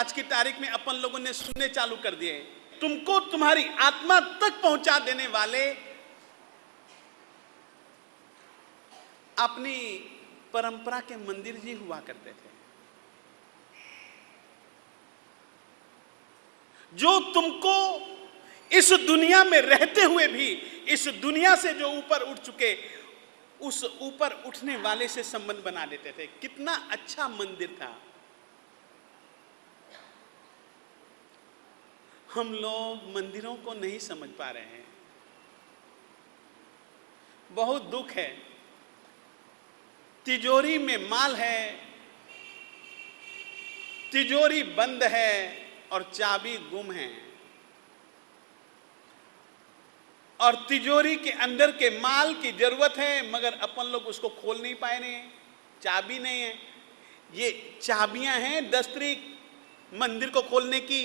आज की तारीख में अपन लोगों ने सुनने चालू कर दिए। तुमको तुम्हारी आत्मा तक पहुंचा देने वाले अपनी परंपरा के मंदिर जी हुआ करते थे, जो तुमको इस दुनिया में रहते हुए भी इस दुनिया से जो ऊपर उठ चुके, उस ऊपर उठने वाले से संबंध बना देते थे। कितना अच्छा मंदिर था। हम लोग मंदिरों को नहीं समझ पा रहे हैं, बहुत दुख है। तिजोरी में माल है, तिजोरी बंद है और चाबी गुम है, और तिजोरी के अंदर के माल की जरूरत है मगर अपन लोग उसको खोल नहीं पाए रहे हैं, चाबी नहीं है। ये चाबियां हैं दस्तरी मंदिर को खोलने की,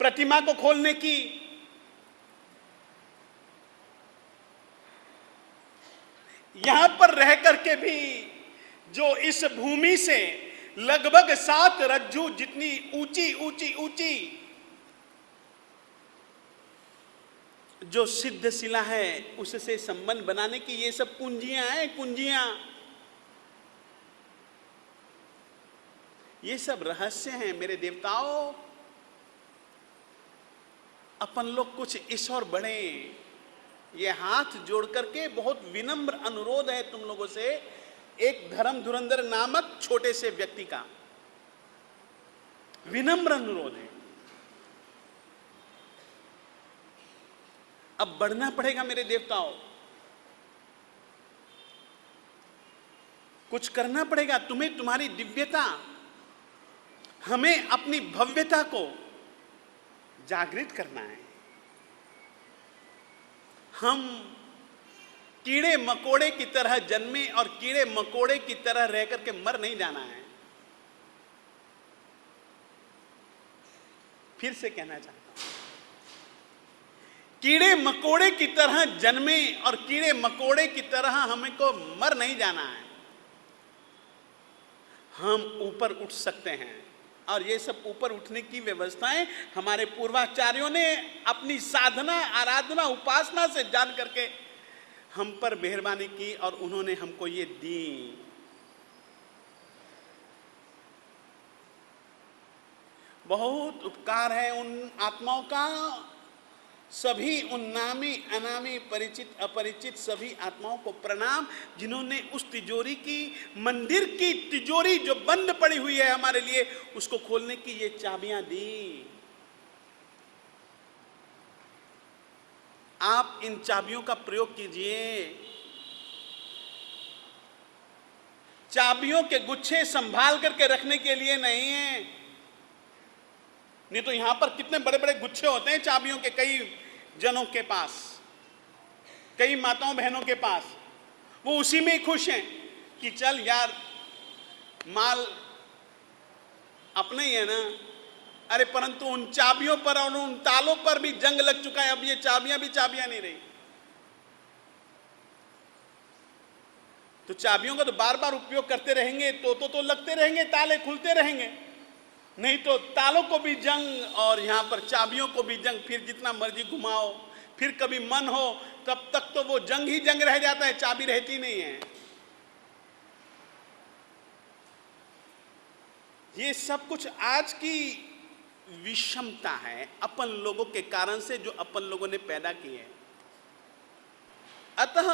प्रतिमा को खोलने की। यहां पर रह करके भी जो इस भूमि से लगभग 7 रज्जू जितनी ऊंची ऊंची ऊंची जो सिद्ध शिला है उससे संबंध बनाने की ये सब कुंजियां हैं, कुंजियां। ये सब रहस्य हैं मेरे देवताओं। अपन लोग कुछ इस और बढ़े। ये हाथ जोड़ करके बहुत विनम्र अनुरोध है तुम लोगों से, एक धर्म धुरंधर नामक छोटे से व्यक्ति का विनम्र अनुरोध है। अब बढ़ना पड़ेगा मेरे देवताओं, कुछ करना पड़ेगा तुम्हें। तुम्हारी दिव्यता, हमें अपनी भव्यता को जागृत करना है। हम कीड़े मकोड़े की तरह जन्मे और कीड़े मकोड़े की तरह रह करके मर नहीं जाना है। फिर से कहना चाहता हूं, कीड़े मकोड़े की तरह जन्मे और कीड़े मकोड़े की तरह हमें को मर नहीं जाना है। हम ऊपर उठ सकते हैं, और ये सब ऊपर उठने की व्यवस्थाएं हमारे पूर्वाचार्यों ने अपनी साधना, आराधना, उपासना से जान करके हम पर मेहरबानी की और उन्होंने हमको ये दी। बहुत उपकार है उन आत्माओं का। सभी उन नामी अनामी परिचित अपरिचित सभी आत्माओं को प्रणाम, जिन्होंने उस तिजोरी की, मंदिर की तिजोरी जो बंद पड़ी हुई है हमारे लिए, उसको खोलने की ये चाबियां दी। आप इन चाबियों का प्रयोग कीजिए। चाबियों के गुच्छे संभाल करके रखने के लिए नहीं है। नहीं तो यहां पर कितने बड़े बड़े गुच्छे होते हैं चाबियों के, कई जनों के पास, कई माताओं बहनों के पास। वो उसी में ही खुश हैं कि चल यार माल अपना ही है ना। अरे परंतु उन चाबियों पर और उन तालों पर भी जंग लग चुका है। अब ये चाबियां भी चाबियां नहीं रही। तो चाबियों का तो बार बार उपयोग करते रहेंगे तो लगते रहेंगे, ताले खुलते रहेंगे। नहीं तो तालों को भी जंग और यहां पर चाबियों को भी जंग। फिर जितना मर्जी घुमाओ, फिर कभी मन हो तब तक तो वो जंग ही जंग रह जाता है, चाबी रहती नहीं है। ये सब कुछ आज की विषमता है अपन लोगों के कारण से, जो अपन लोगों ने पैदा की है। अतः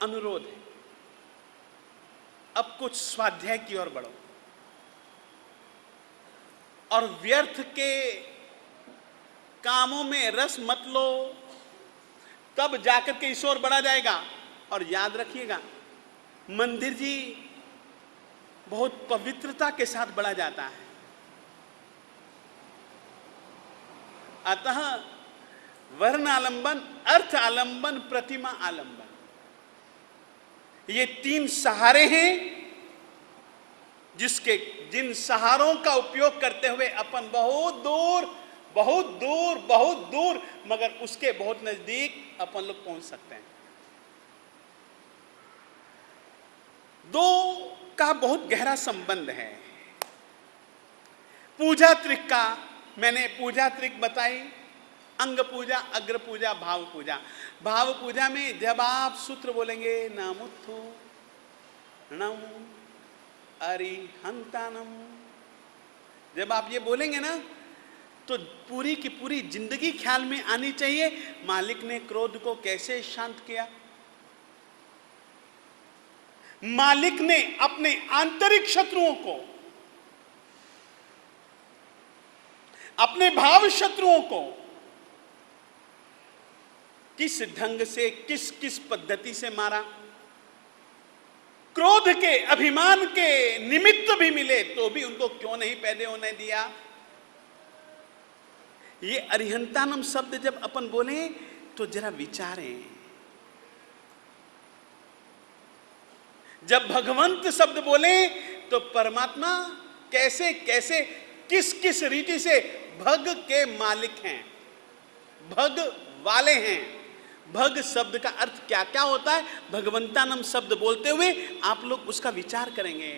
अनुरोध है, अब कुछ स्वाध्याय की ओर बढ़ो और व्यर्थ के कामों में रस मत लो, तब जाकर के ईश्वर बढ़ा जाएगा। और याद रखिएगा, मंदिर जी बहुत पवित्रता के साथ बढ़ा जाता है। अतः वर्ण आलंबन, अर्थ आलंबन, प्रतिमा आलंबन, ये 3 सहारे हैं जिन सहारों का उपयोग करते हुए अपन बहुत दूर बहुत दूर बहुत दूर मगर उसके बहुत नजदीक अपन लोग पहुंच सकते हैं। 2 का बहुत गहरा संबंध है। पूजा त्रिक का मैंने पूजा त्रिक बताई, अंग पूजा, अग्र पूजा, भाव पूजा। भाव पूजा में जब आप सूत्र बोलेंगे नामुत्थु नम अरिहंतानम, जब आप ये बोलेंगे ना तो पूरी की पूरी जिंदगी ख्याल में आनी चाहिए। मालिक ने क्रोध को कैसे शांत किया, मालिक ने अपने आंतरिक शत्रुओं को, अपने भाव शत्रुओं को किस ढंग से, किस किस पद्धति से मारा। क्रोध के, अभिमान के निमित्त भी मिले तो भी उनको क्यों नहीं पैदा होने दिया। ये अरिहंतानम शब्द जब अपन बोले तो जरा विचारें। जब भगवंत शब्द बोले तो परमात्मा कैसे कैसे, किस किस रीति से भग के मालिक हैं, भग वाले हैं। भग शब्द का अर्थ क्या क्या होता है, भगवंतानम शब्द बोलते हुए आप लोग उसका विचार करेंगे।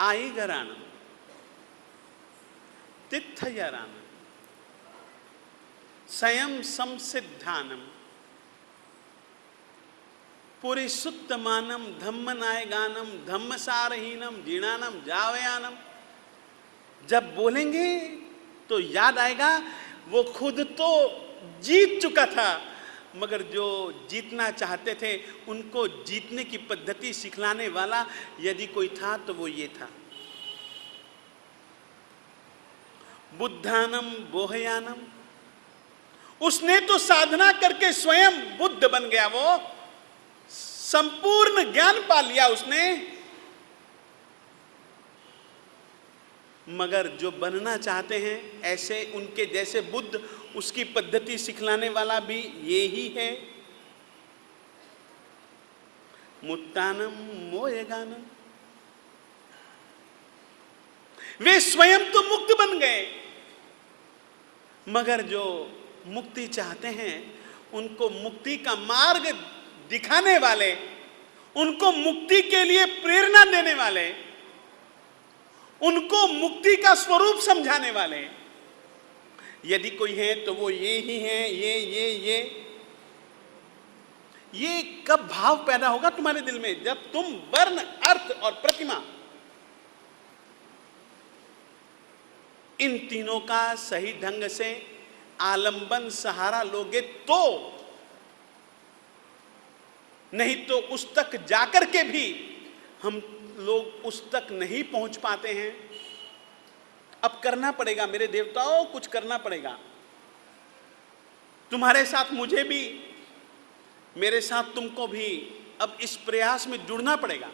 आई गरानम, तिथयरानम, स्वयं संसिद्धानम, पुरिसुत्तमानम, धम्मनायगानम, धम्मसारहीनम, जीर्णानम, जावयानम। जब बोलेंगे तो याद आएगा वो खुद तो जीत चुका था, मगर जो जीतना चाहते थे उनको जीतने की पद्धति सिखलाने वाला यदि कोई था तो वो ये था। बुद्धानम बोहयानम, उसने तो साधना करके स्वयं बुद्ध बन गया, वो संपूर्ण ज्ञान पा लिया उसने। मगर जो बनना चाहते हैं ऐसे उनके जैसे बुद्ध, उसकी पद्धति सिखलाने वाला भी ये ही है। मुत्तानम मोयगानम, वे स्वयं तो मुक्त बन गए, मगर जो मुक्ति चाहते हैं उनको मुक्ति का मार्ग दिखाने वाले, उनको मुक्ति के लिए प्रेरणा देने वाले, उनको मुक्ति का स्वरूप समझाने वाले यदि कोई है तो वो ये ही है। ये कब भाव पैदा होगा तुम्हारे दिल में, जब तुम वर्ण, अर्थ और प्रतिमा, इन तीनों का सही ढंग से आलंबन सहारा लोगे तो। नहीं तो उस तक जाकर के भी हम लोग उस तक नहीं पहुंच पाते हैं। अब करना पड़ेगा मेरे देवताओं, कुछ करना पड़ेगा तुम्हारे साथ, मुझे भी, मेरे साथ तुमको भी अब इस प्रयास में जुड़ना पड़ेगा।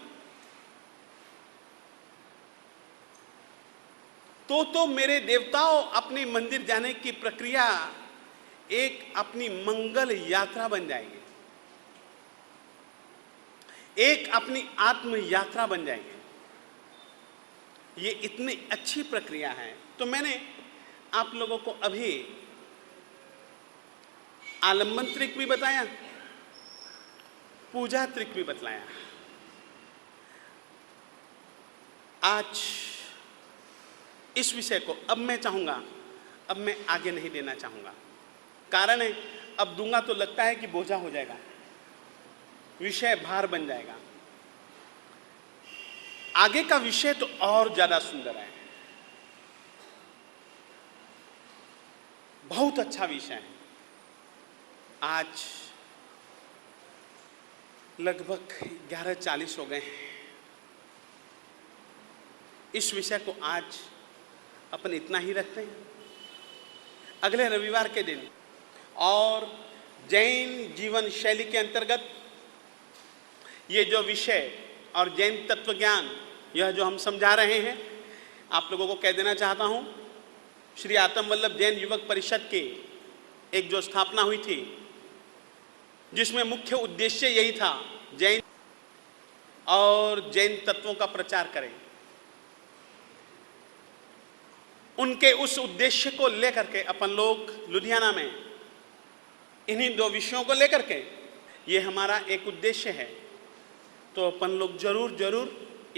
तो मेरे देवताओं अपने मंदिर जाने की प्रक्रिया एक अपनी मंगल यात्रा बन जाएगी, एक अपनी आत्म यात्रा बन जाएगी। ये इतनी अच्छी प्रक्रिया है। तो मैंने आप लोगों को अभी आलंबन त्रिक भी बताया, पूजा त्रिक भी बतलाया। आज इस विषय को अब मैं चाहूंगा, अब मैं आगे नहीं देना चाहूंगा। कारण है अब दूंगा तो लगता है कि बोझा हो जाएगा, विषय भार बन जाएगा। आगे का विषय तो और ज्यादा सुंदर है, बहुत अच्छा विषय है। आज लगभग 11:40 हो गए हैं। इस विषय को आज अपन इतना ही रखते हैं। अगले रविवार के दिन और जैन जीवन शैली के अंतर्गत ये जो विषय और जैन तत्व ज्ञान, यह जो हम समझा रहे हैं, आप लोगों को कह देना चाहता हूं, श्री आत्मवल्लभ जैन युवक परिषद की एक जो स्थापना हुई थी, जिसमें मुख्य उद्देश्य यही था जैन और जैन तत्वों का प्रचार करें। उनके उस उद्देश्य को लेकर के अपन लोग लुधियाना में इन्हीं दो विषयों को लेकर के, ये हमारा एक उद्देश्य है, तो अपन लोग जरूर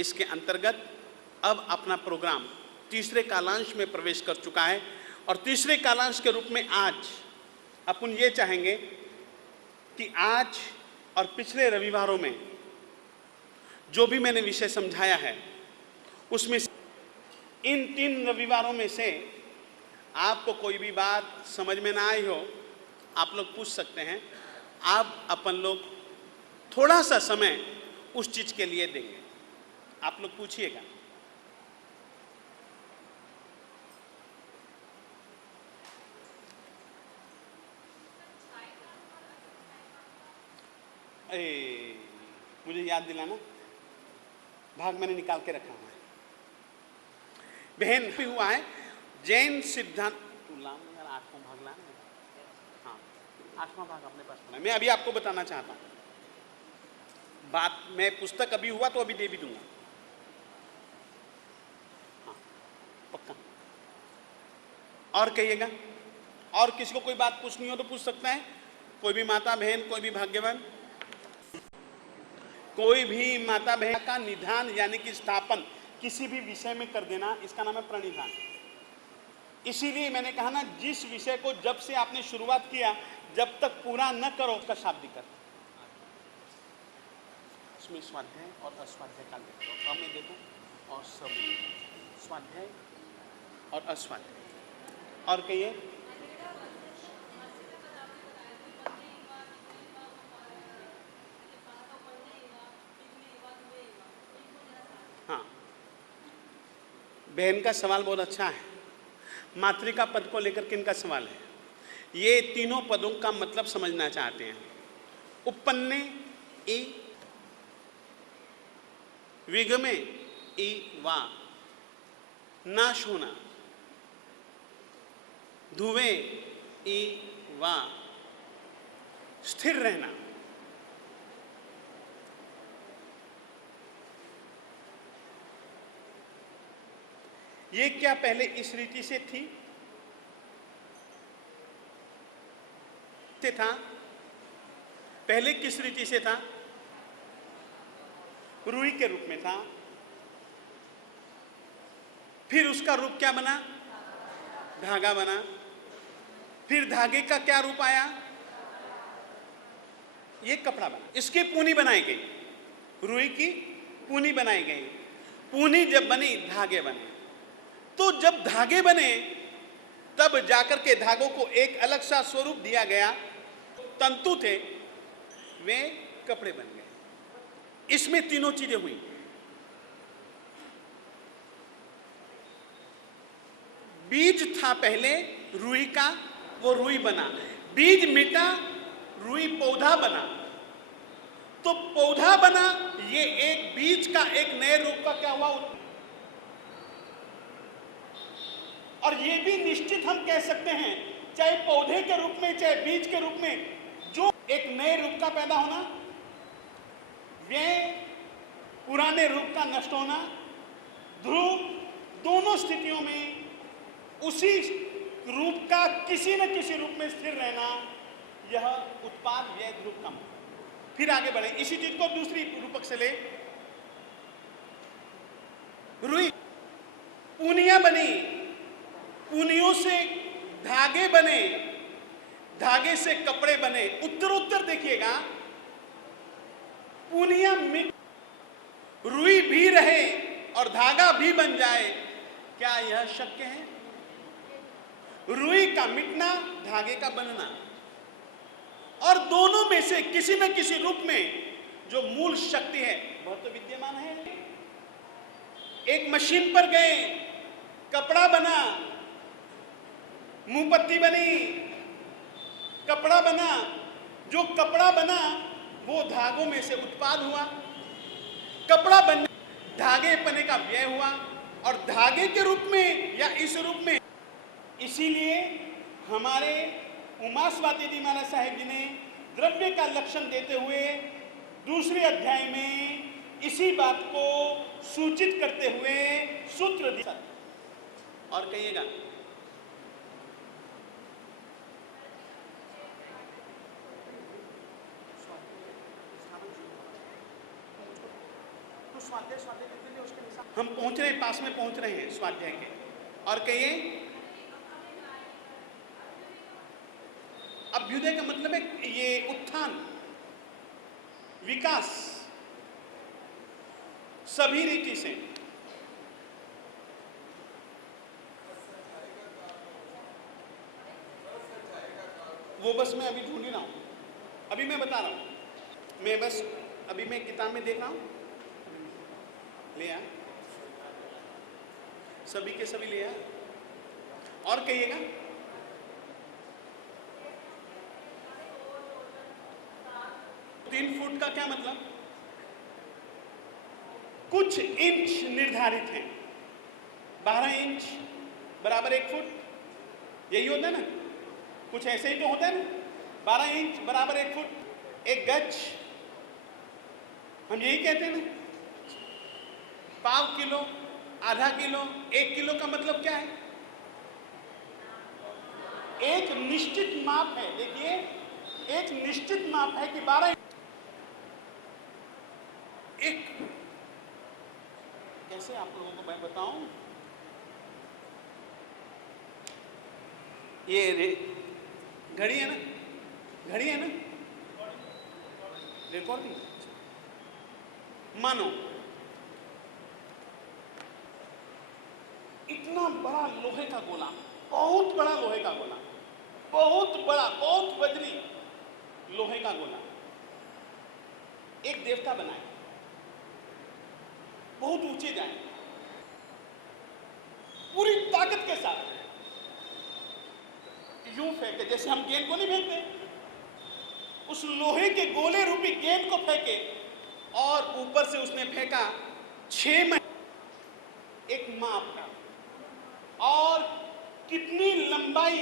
इसके अंतर्गत अब अपना प्रोग्राम तीसरे कालांश में प्रवेश कर चुका है और तीसरे कालांश के रूप में आज अपन ये चाहेंगे कि आज और पिछले रविवारों में जो भी मैंने विषय समझाया है उसमें इन 3 रविवारों में से आपको कोई भी बात समझ में ना आई हो, आप लोग पूछ सकते हैं। आप अपन लोग थोड़ा सा समय उस चीज के लिए देंगे, आप लोग पूछिएगा। मुझे याद दिलाना, भाग मैंने निकाल के रखा हुआ है। बहन भी हुआ है जैन सिद्धांत, यार 8वां भाग लाना, हाँ 8वां भाग अपने पास पड़ा। मैं अभी आपको बताना चाहता हूँ बात, मैं पुस्तक अभी हुआ तो अभी दे भी दूंगा, हाँ पक्का। और कहिएगा, और किसी को कोई बात पूछनी हो तो पूछ सकता है, कोई भी माता बहन, कोई भी भाग्यवान, कोई भी माता बहन का निधान यानी कि स्थापन किसी भी विषय में कर देना, इसका नाम है प्रणिधान। इसीलिए मैंने कहा ना, जिस विषय को जब से आपने शुरुआत किया जब तक पूरा न करो उसका शाब्दिक अर्थ। इसमें स्वाध्याय और अस्वाध्याय का देखो, अब मैं देखो और सब स्वाध्याय और अस्वाध्याय। और कहिए, हाँ बहन का सवाल बहुत अच्छा है। मातृका पद को लेकर किनका सवाल है? ये तीनों पदों का मतलब समझना चाहते हैं। उपन्ने ई, विगमे ई वा, नाश होना, धुवे ई वा, स्थिर रहना। ये क्या पहले इस रीति से थी से था? पहले किस रीति से था? रुई के रूप में था। फिर उसका रूप क्या बना? धागा बना। फिर धागे का क्या रूप आया? ये कपड़ा बना। इसकी पूनी बनाई गई, रुई की पूनी बनाई गई। पूनी जब बनी धागे बने। तो जब धागे बने तब जाकर के धागों को एक अलग सा स्वरूप दिया गया। तंतु थे वे कपड़े बन गए। इसमें तीनों चीजें हुई। बीज था पहले रुई का, वो रुई बना। बीज मिटा, रुई पौधा बना। तो पौधा बना, ये एक बीज का एक नए रूप का क्या हुआ? और ये भी निश्चित हम कह सकते हैं, चाहे पौधे के रूप में चाहे बीज के रूप में, जो एक नए रूप का पैदा होना, वे पुराने रूप का नष्ट होना, ध्रुव, दोनों स्थितियों में उसी रूप का किसी न किसी रूप में स्थिर रहना, यह उत्पाद व्यय ध्रुव का। फिर आगे बढ़े, इसी चीज को दूसरी रूपक से ले। रुई, पूनियां बनी, पूनियों से धागे बने, धागे से कपड़े बने। उत्तरोत्तर देखिएगा, पूनियां मिट, रुई भी रहे और धागा भी बन जाए, क्या यह शक्य है? रुई का मिटना, धागे का बनना, और दोनों में से किसी न किसी रूप में जो मूल शक्ति है वह तो विद्यमान है। एक मशीन पर गए, कपड़ा बना, मुंहपत्ती बनी, कपड़ा बना। जो कपड़ा बना वो धागों में से उत्पाद हुआ। कपड़ा बनने, धागे पने का व्यय हुआ, और धागे के रूप में या इस रूप में। इसीलिए हमारे उमा स्वाति महाराज साहेब जी ने द्रव्य का लक्षण देते हुए दूसरे अध्याय में इसी बात को सूचित करते हुए सूत्र दिया। और कहिएगा, तो स्वाध्याय स्वाध्याय कितने थे उसके हिसाब, हम पहुंच रहे हैं, पास में पहुंच रहे हैं स्वाध्याय के। और कहिए अभ्युदय का मतलब है ये उत्थान, विकास सभी रीति से। वो बस मैं अभी ढूंढ ही रहा हूं, अभी मैं बता रहा हूं, मैं बस अभी मैं किताब में देख रहा हूं। ले आ, सभी के सभी ले आ। और कहिएगा 3 फुट का क्या मतलब, कुछ इंच निर्धारित हैं। 12 इंच बराबर 1 फुट, यही होता है ना, कुछ ऐसे ही तो होता है ना। 12 इंच बराबर 1 फुट। 1 गज हम यही कहते हैं ना। पाव किलो, आधा किलो, 1 किलो का मतलब क्या है, एक निश्चित माप है। देखिए एक निश्चित माप है कि 12 एक, कैसे आप लोगों को मैं बताऊं, ये घड़ी है ना, घड़ी है ना, रिकॉर्डिंग। मानो इतना बड़ा लोहे का गोला, बहुत बड़ा लोहे का गोला, बहुत बड़ा, बहुत वजनी लोहे का गोला एक देवता बनाए, बहुत ऊंचे जाए, पूरी ताकत के साथ यूं फेंके जैसे हम गेंद को नहीं फेंकते, उस लोहे के गोले रूपी गेंद को फेंके और ऊपर से उसने फेंका 6 महीने एक माप का, और कितनी लंबाई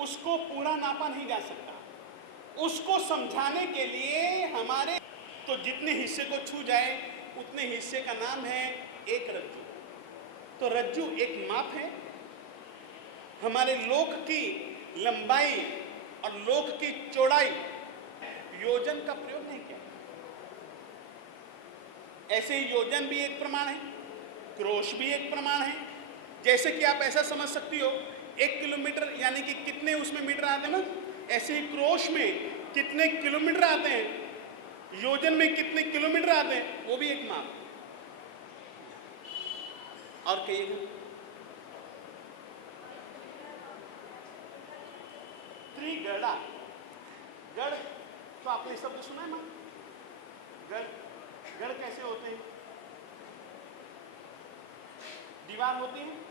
उसको पूरा नापा नहीं जा सकता। उसको समझाने के लिए हमारे तो जितने हिस्से को छू जाए उतने हिस्से का नाम है एक रज्जु। तो रज्जु एक माप है। हमारे लोक की लंबाई और लोक की चौड़ाई योजन का प्रयोग नहीं किया। ऐसे ही योजन भी एक प्रमाण है, क्रोश भी एक प्रमाण है। जैसे कि आप ऐसा समझ सकती हो 1 किलोमीटर यानी कि कितने उसमें मीटर आते हैं ना, ऐसे ही क्रोश में कितने किलोमीटर आते हैं, योजन में कितने किलोमीटर आते हैं, वो भी एक माप। और कहिएगा त्रिगड़ा, गढ़ तो आपने शब्द सुना है मां, गढ़, गढ़ कैसे होते हैं, दीवार होती है